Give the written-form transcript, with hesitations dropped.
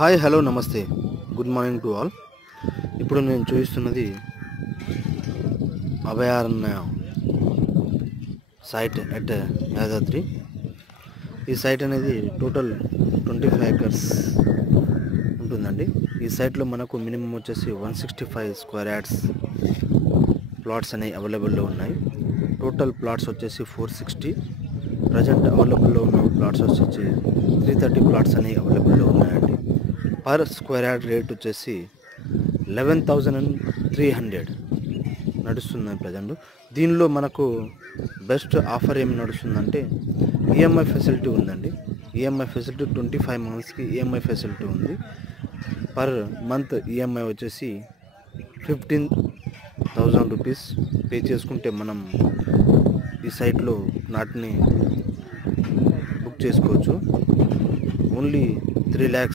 Hi hello నమస్తే good morning to all. ఇప్పుడు నేను చూపిస్తున్నది అభయారణ్య సైట్ అట్ యాదాద్రి. ఈ సైట్ అనేది టోటల్ 25 acres ఉంటుందండి. ఈ సైట్లో మనకు మినిమం వచ్చేసి 165 స్క్వేర్ యార్డ్స్ ప్లాట్స్ అనేవి అవైలబుల్లో ఉన్నాయి. టోటల్ ప్లాట్స్ వచ్చేసి 460. ప్రజెంట్ అవైలబుల్లో ఉన్న ప్లాట్స్ వచ్చేసి 330 ప్లాట్స్ అనేవి అవైలబుల్లో ఉన్నాయండి. పర్ స్క్వేర్ యార్డ్ రేట్ వచ్చేసి 11,300 నడుస్తుంది ప్రజెంట్. దీనిలో మనకు బెస్ట్ ఆఫర్ ఏమి నడుస్తుందంటే ఈఎంఐ ఫెసిలిటీ ఉందండి. ఈఎంఐ ఫెసిలిటీ 25 monthsకి ఈఎంఐ ఫెసిలిటీ ఉంది. పర్ మంత్ ఈఎంఐ వచ్చేసి 15,000 రూపీస్ పే చేసుకుంటే మనం ఈ సైట్లో ప్లాట్ని బుక్ చేసుకోవచ్చు. Only 3 lakhs